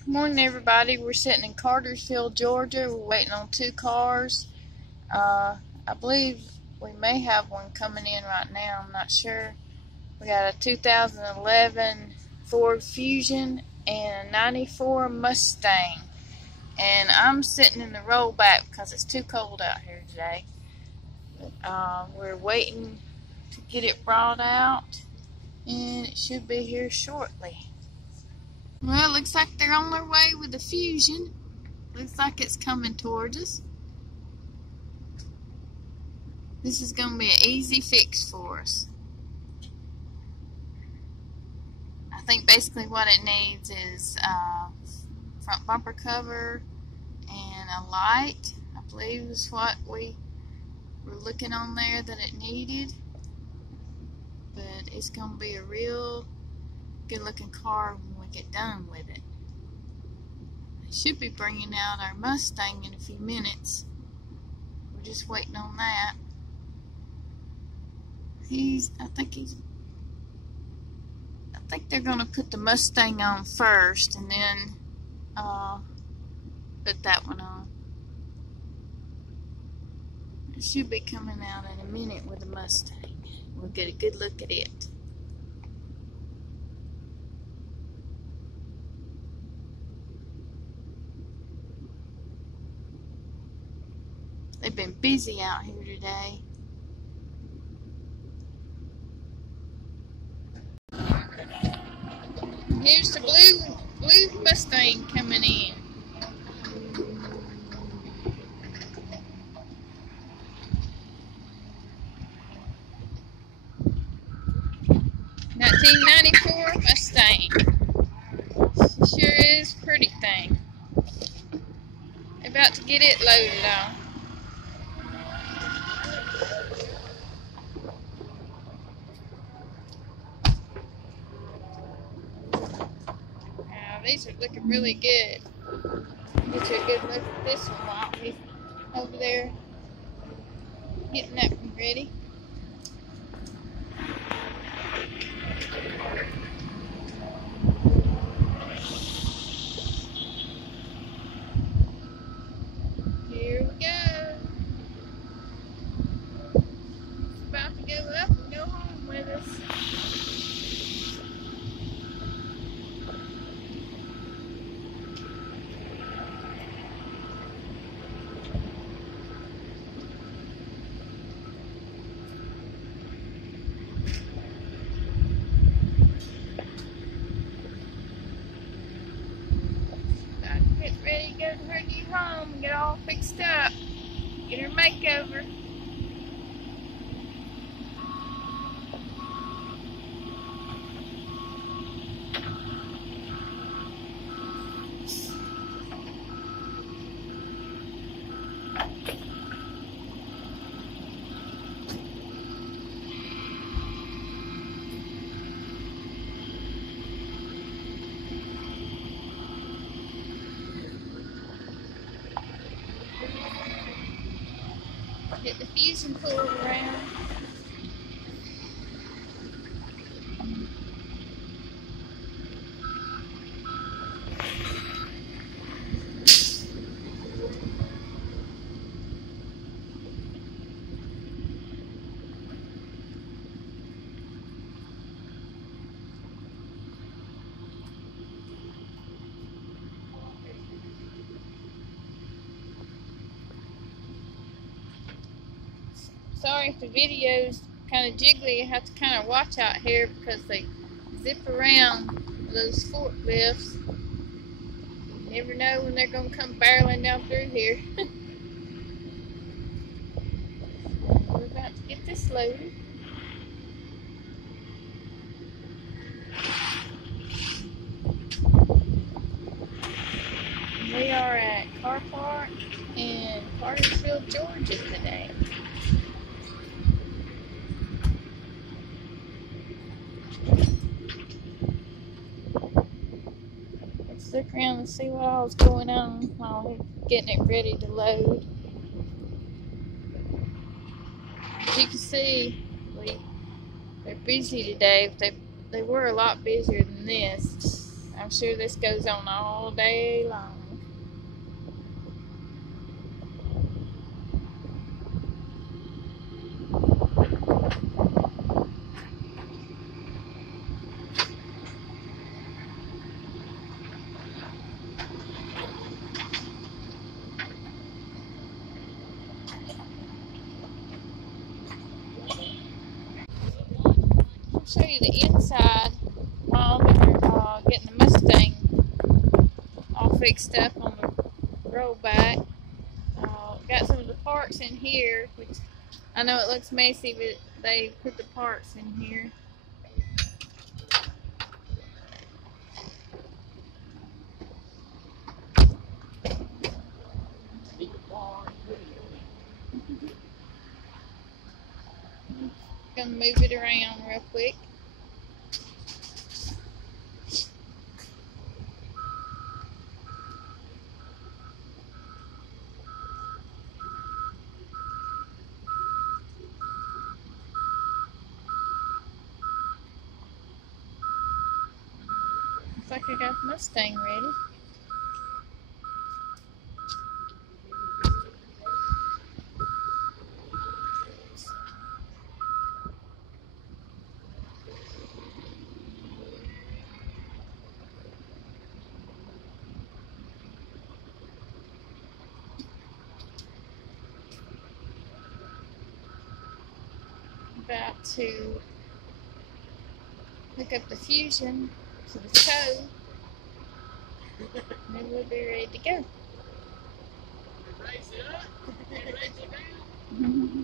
Good morning, everybody. We're sitting in Cartersville, Georgia. We're waiting on two cars. I believe we may have one coming in right now. I'm not sure. We got a 2011 Ford Fusion and a 94 Mustang. And I'm sitting in the rollback because it's too cold out here today. We're waiting to get it brought out, and it should be here shortly. Well, it looks like they're on their way with the Fusion. Looks like it's coming towards us. This is going to be an easy fix for us. I think basically what it needs is front bumper cover and a light. I believe is what we were looking on there that it needed. But it's going to be a real good looking car when we get done with it. Should be bringing out our Mustang in a few minutes. We're just waiting on that. I think they're gonna put the Mustang on first and then put that one on. It should be coming out in a minute with the Mustang. We'll get a good look at it. They've been busy out here today. Here's the blue Mustang coming in. '94 Mustang. She sure is a pretty thing. They're about to get it loaded on. These are looking really good. Get you a good look at this one while he's over there getting that one ready. Here we go. It's about to go up and go home with us. Get ready to go to her new home and get all fixed up. Get her makeover. Get the Fusion pulled around. Sorry if the video's kind of jiggly. You have to kind of watch out here because they zip around those forklifts. You never know when they're going to come barreling down through here. We're about to get this loaded. We are at Copart in Cartersville, Georgia today. Let's look around and see what all's going on while we're getting it ready to load. As you can see, they're busy today. They were a lot busier than this. I'm I'm sure this goes on all day long. I'll show you the inside while they're getting the Mustang all fixed up on the rollback. Got some of the parts in here, which I know it looks messy, but they put the parts in here. Gonna move it around real quick. Looks like I got the Mustang ready. About to hook up the Fusion to the tow, and then we'll be ready to go. Raise it up. Raise it down. Mm-hmm.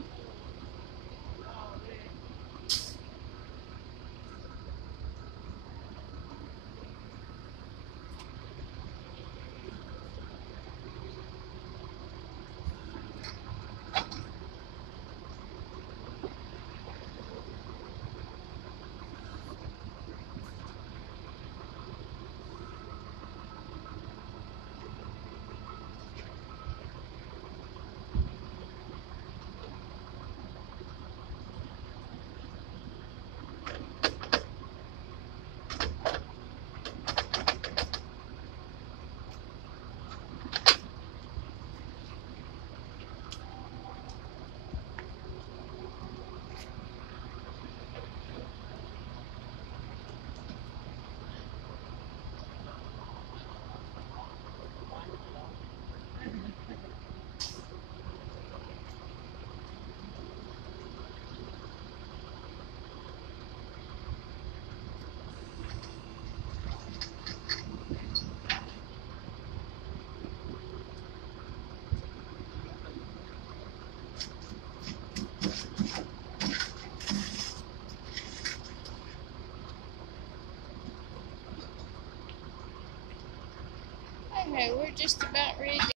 Okay, we're just about ready to